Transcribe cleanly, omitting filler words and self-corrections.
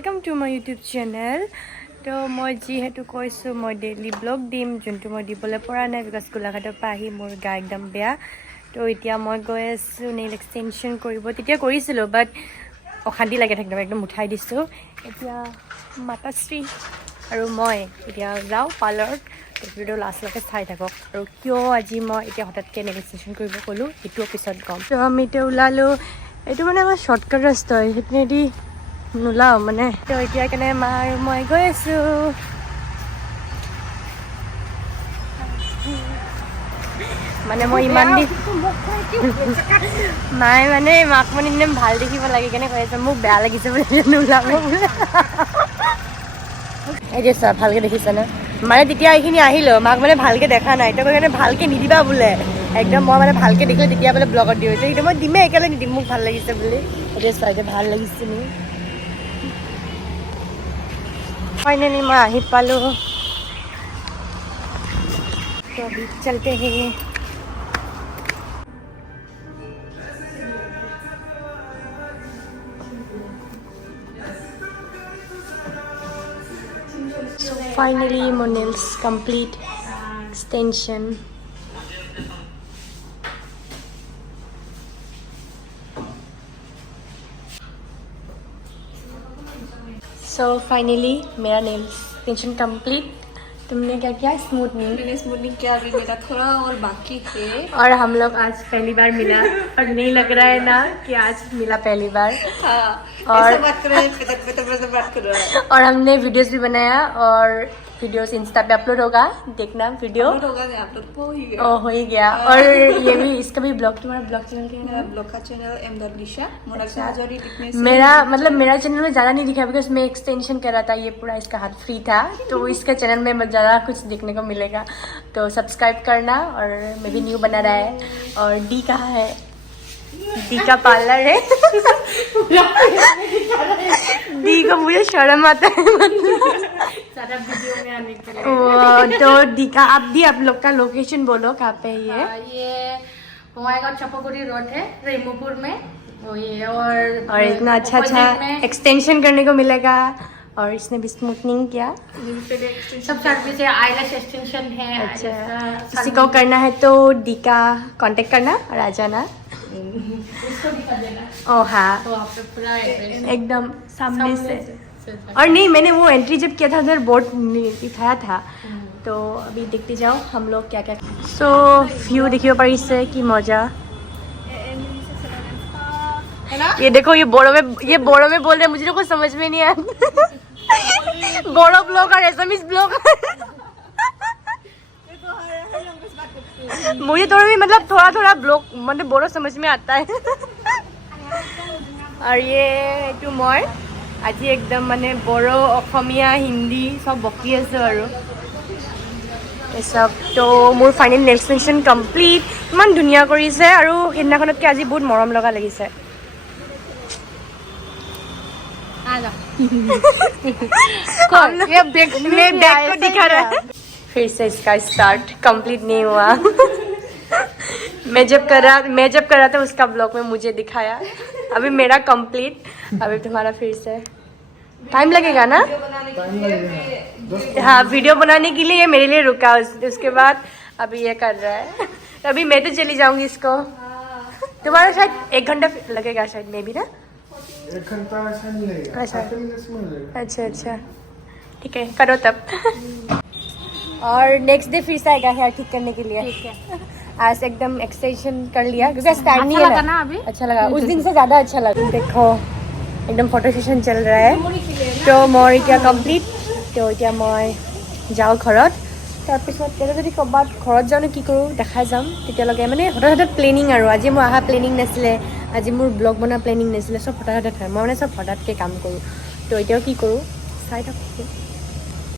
Welcome to my YouTube channel. তো মই যিহেতু কৈছোঁ মই ডেইলি ব্লগ দিম যোনটো মই দিবলৈ পৰা নাই বিকজ গোলাঘাটৰ পৰা আহি মোৰ গা একদম বেয়া তো এতিয়া মই গৈ আছোঁ নেইল এক্সটেনশ্যন কৰিব তেতিয়া কৰিছিলোঁ বাট অশান্তি লাগে থাকিব একদম উঠাই দিছোঁ এতিয়া মাতাশ্ৰী আৰু মই এতিয়া যাওঁ পাৰ্লাৰত ভিডিঅ'টো লাষ্টলৈকে চাই থাকক আৰু কিয় আজি মই এতিয়া হঠাৎকৈ নেইল এক্সটেনশ্যন কৰিব ক'লোঁ সেইটোও পিছত গম তো আমি এতিয়া ওলালোঁ এইটো মানে আমাৰ শ্বৰ্টকাট ৰাস্তা হয় সেইপিনেদি নোলাওঁ মানে তো এতিয়া কেনে মা আৰু মই গৈ আছোঁ মানে মই ইমান মায়ে মানে মাক মানে একদম ভাল দেখিব লাগে কেনে কৈ আছে মোক বেয়া লাগিছে বুলি নোলাব বোলে এতিয়া চোৱা ভালকৈ দেখিছানে মানে তেতিয়া এইখিনি আহিলোঁ মাক মানে ভালকৈ দেখা নাই তো কাৰণে ভালকৈ নিদিবা বোলে একদম মই মানে ভালকৈ দেখিলোঁ তেতিয়া বোলে ব্লগত দি হৈছে কিন্তু মই দিমেই একেলগে নিদিম মোক ভাল লাগিছে বুলি এতিয়া চোৱা এতিয়া ভাল লাগিছে নি फाइनली मैं आही पालो तो अभी चलते हैं so finally my nails complete extension So finally मेरा नेल एक्सटेंशन कंप्लीट तुमने क्या किया स्मूथनिंग मैंने स्मूथनिंग किया अभी मेरा थोड़ा और बाकी है और हम लोग आज पहली बार मिला और नहीं लग रहा है ना कि आज मिला पहली बार और ऐसा बात कर रहे हैं बात कर रहे हैं और हमने वीडियोस भी बनाया और वीडियोस इंस्टा पे अपलोड होगा देखना वीडियो होगा अपलोड हो ही गया और ये भी इसका भी ब्लॉग तुम्हारा ब्लॉग चैनल क्या है मेरा ब्लॉग का चैनल एमडब्लिशा मोनालिसा हजारी लिखने से मेरा मतलब मेरा चैनल में ज़्यादा नहीं दिखा बिकॉज मैं एक्सटेंशन कर रहा था ये पूरा इसका हाथ फ्री था तो इसका चैनल में ज़्यादा कुछ देखने को मिलेगा तो सब्सक्राइब करना और मैं भी न्यू बना रहा है और डी कहाँ है डी का पार्लर है डी को मुझे शर्म आता है सारा वीडियो में आने के लिए तो डी का आप लोग का लोकेशन बोलो कहाँ पे है ये बंगाईगांव चपागुड़ी रोड है रेमूपुर में ये और इतना अच्छा एक्सटेंशन करने को मिलेगा और इसने भी स्मूथनिंग किया सब सर्विस है आईलैश एक्सटेंशन है अच्छा किसी को करना है तो डी का कांटेक्ट करना और आ जाना इसको दिखा देना ओ हाँ तो आपको पूरा एड्रेस एकदम सामने से और नहीं मैंने वो एंट्री जब किया था उधर बोर्ड दिखाया था तो अभी देखते जाओ हम लोग क्या क्या सो व्यू देखियो पर इससे की मजा ये देखो ये बोड़ो में बोल रहे हैं मुझे तो कुछ समझ में नहीं आया बोड़ो ब्लॉग और एसएमएस ब्लॉग मुझे थोड़ा भी मतलब थोड़ा ब्लॉग मतलब बोड़ो समझ में आता है और ये तो मैं আজি একদম মানে বড়ো অসমীয়া হিন্দী সব বকি আছো আৰু এসব তো মোৰ ফাইনেল নেল এক্সটেনশ্যন কমপ্লিট ইমান ধুনীয়া কৰিছে আৰু সেইদিনাখনতকৈ আজি বহুত মৰম লগা লাগিছে ये बैग मैं बैग को दिखा रहा है फिर से इसका स्टार्ट कंप्लीट नहीं हुआ मैं जब कर रहा था उसका ब्लॉग में मुझे दिखाया अभी मेरा कंप्लीट अभी तुम्हारा फिर से टाइम लगेगा ना हाँ वीडियो बनाने के लिए ये मेरे लिए रुका उसके बाद अभी ये कर रहा है अभी मैं तो चली जाऊंगी इसको तुम्हारा शायद 1 घंटा लगेगा शायद मे भी ना 1 घंटा ऐसा नहीं लगेगा अच्छा ठीक है करो तब और नेक्स्ट डे फिर से आएगा हेयर ठीक करने के लिए ठीक है आज एकदम एक्सटेंशन कर लिया क्योंकि स्टार्ट नहीं लगा ना अभी अच्छा लगा उस दिन से ज़्यादा अच्छा लगा देखो एकदम फोटो सेशन चल रहा है तो मैं क्या कम्प्लीट तो क्या मैं जाऊँ घरत তাৰপিছত এতিয়া যদি ক'ৰবাত ঘৰত যাওঁ কি কৰোঁ দেখাই যাম তেতিয়ালৈকে মানে হঠাৎ প্লেনিং আৰু আজি মোৰ অহা প্লেনিং নাছিলে আজি মোৰ ব্লগ বনোৱা প্লেনিং নাছিলে চব হঠাৎ হয় মই মানে চব হঠাৎকৈ কাম কৰোঁ তো এতিয়াও কি কৰোঁ চাই থাকোঁ